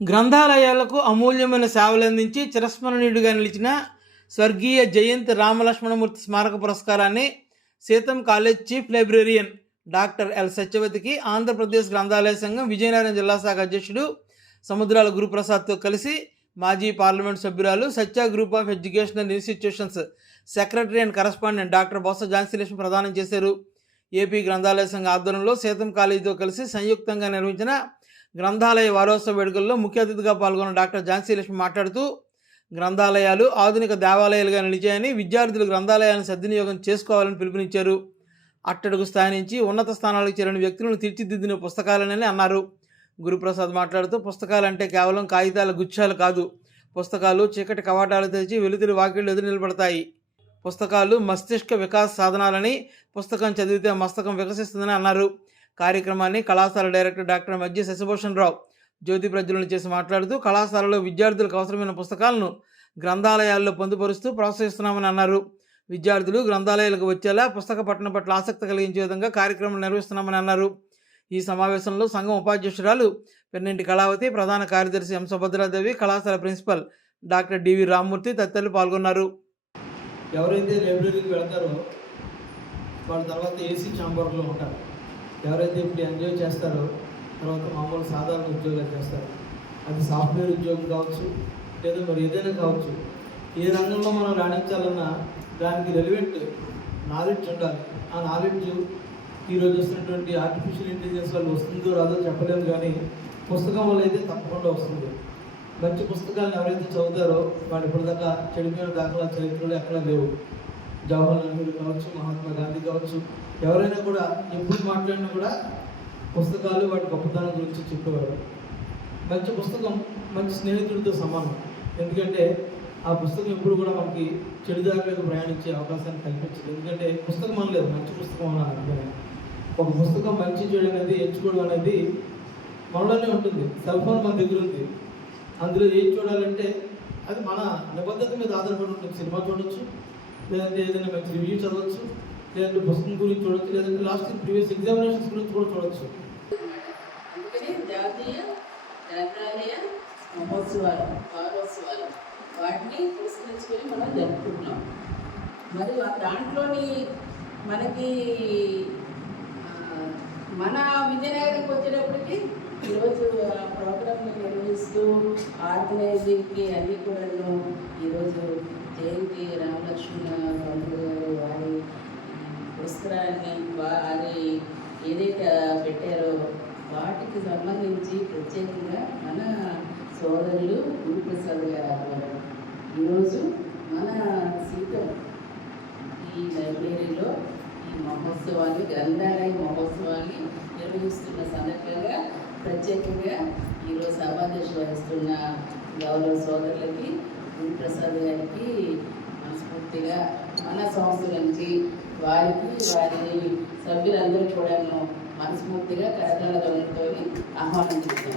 గ్రంథాలయాలకు అమూల్యమైన సేవలందించి చిరస్మరణీయుడిగా నిలిచిన స్వర్గీయ జయంత్ రామలక్ష్మణమూర్తి స్మారక పురస్కారాన్ని Sitam college chief librarian doctor L సత్యవతికి Andhra Pradesh గ్రంథాలయ సంఘం విజయనగరం జిల్లా శాఖ అధ్యక్షుడు సముద్రాల గురుప్రసాద్తో కలిసి మాజీ పార్లమెంట్ సభ్యురాలు Satya group of educational institutions secretary and correspondent doctor Botsa Jhansi Lakshmi ప్రదానం చేశారు. ఏపీ గ్రంథాలయ సంఘ ఆధ్వర్యంలో సీతం కాలేజీతో కలిసి సంయుక్తంగా నిర్వహించిన గ్రంథాలయ వారోత్సవ వేడుకల్లో ముఖ్య అతిథిగా పాల్గొన్న డాక్టర్ ఝాన్సీ లక్ష్మి మాట్లాడుతూ గ్రంథాలయాలు ఆధునిక దేవాలయాలుగా నిలిచాయని విద్యార్థులు గ్రంథాలయాలను సద్వినియోగం చేసుకోవాలని పిలుపునిచ్చారు. అట్టడుగు స్థాయి నుంచి ఉన్నత స్థానాలకు చేరిన వ్యక్తులను తీర్చిదిద్దిన పుస్తకాలనని అన్నారు. గురుప్రసాద్ మాట్లాడుతూ పుస్తకాలంటే కేవలం కాగితాల గుచ్చాలు కాదు. పుస్తకాలు చీకటి కవాటాలు తెరిచి వెలుతురు వాకిళ్ళు ఎదురు నిలబడతాయి. పుస్తకాలు మస్తిష్క వికాస సాధనాలని పుస్తకం చదివితే మస్తకం వికసిస్తుందని అన్నారు. కార్యక్రమాన్ని కళాశాల డైరెక్టర్ డాక్టర్ మధ్య శశిభూషణ్ రావు జ్యోతి ప్రజ్వలన చేసి మాట్లాడుతూ కళాశాలలో విద్యార్థులకు అవసరమైన పుస్తకాలను గ్రంథాలయాల్లో పొందుపరుస్తూ ప్రోత్సహిస్తున్నామని అన్నారు. విద్యార్థులు గ్రంథాలయాలకు వచ్చేలా పుస్తక పఠనం పట్ల ఆసక్తి కలిగించే విధంగా కార్యక్రమం నిర్వహిస్తున్నామని అన్నారు. ఈ సమావేశంలో సంఘం ఉపాధ్యక్షురాలు పెన్నింటి కళావతి ప్రధాన కార్యదర్శి ఎం సుభద్రాదేవి కళాశాల ప్రిన్సిపల్ డాక్టర్ డివి రామ్మూర్తి తదితరులు పాల్గొన్నారు. ఎవరైతే లైబ్రరీకి వెళ్తారో వాళ్ళ తర్వాత ఏసీ ఛాంబర్లో ఉంటారు. ఎవరైతే ఇప్పుడు ఎంజాయ్ చేస్తారో తర్వాత మామూలు సాధారణ ఉద్యోగాలు చేస్తారు. అది సాఫ్ట్వేర్ ఉద్యోగం కావచ్చు లేదా మరి ఏదైనా కావచ్చు. ఏ రంగంలో మనం రాణించాలన్నా దానికి రెలివెంట్ నాలెడ్జ్ ఉండాలి. ఆ నాలెడ్జ్ ఈరోజు వస్తున్నటువంటి ఆర్టిఫిషియల్ ఇంటెలిజెన్స్ వల్ల వస్తుందో రాదో చెప్పలేము కానీ పుస్తకం వల్ల అయితే తప్పకుండా వస్తుంది. మంచి పుస్తకాలను ఎవరైతే చదువుతారో వాడు ఇప్పటిదాకా చెడిపోయిన దాఖలా చరిత్రలు ఎక్కడా లేవు. జవహర్లాల్ నెహ్రూ కావచ్చు మహాత్మా గాంధీ కావచ్చు ఎవరైనా కూడా ఎప్పుడు మాట్లాడినా కూడా పుస్తకాలు వాటి గొప్పతనం గురించి చెప్పేవారు. మంచి పుస్తకం మంచి స్నేహితుడితో సమానం. ఎందుకంటే ఆ పుస్తకం ఎప్పుడు కూడా మనకి చెడుదారులకు ప్రయాణించే అవకాశాన్ని కల్పించదు. ఎందుకంటే పుస్తకం అనలేదు మంచి పుస్తకం అని అనుకునే ఒక పుస్తకం మంచి చెడు అనేది ఎంచుకోవడం అనేది మనలోనే ఉంటుంది. సెల్ ఫోన్ మన దగ్గర ఉంది. అందులో ఏం చూడాలంటే అది మన నిబద్ధత మీద ఆధారపడి ఉంటుంది. సినిమా చూడొచ్చు లేదంటే ఏదైనా మంచి రివ్యూ చదవచ్చు లేదంటే పుస్తకం గురించి చూడొచ్చు లేదంటే లాస్ట్ ప్రీవియస్ ఎగ్జామినేషన్స్ గురించి కూడా చూడొచ్చు. అందుకని జాతీయ మహోత్సవాలు వారోత్సవాలు వాటిని పురస్కరించుకొని మనం జరుపుకుంటున్నాం. మరి దాంట్లోని మనకి మన విజయనగరంకి వచ్చేటప్పటికి ఈరోజు ఆ ప్రోగ్రామ్ని నిర్వహిస్తూ ఆర్గనైజింగ్కి అన్ని కూడాను ఈరోజు జయంతి రామలక్ష్మణ పంతులు గారు వారి పుస్తకాన్ని వారి ఏదైతే పెట్టారో వాటికి సంబంధించి ప్రత్యేకంగా మన సోదరులు గురుప్రసాద్ గారు ఈరోజు మన సీతం ఈ లైబ్రరీలో మహోత్సవాలు మహోత్సవాన్ని గ్రంథాలయ మహోత్సవాన్ని నిర్వహిస్తున్న సందర్భంగా ప్రత్యేకంగా ఈరోజు సభాధ్యక్ష వహిస్తున్న గౌరవ సోదరులకి గురుప్రసాద్ గారికి మనస్ఫూర్తిగా మన సంస్థ నుంచి వారికి వారి సభ్యులందరూ కూడా మనస్ఫూర్తిగా కరకాల ధ్వనులతో ఆహ్వానం చేస్తాం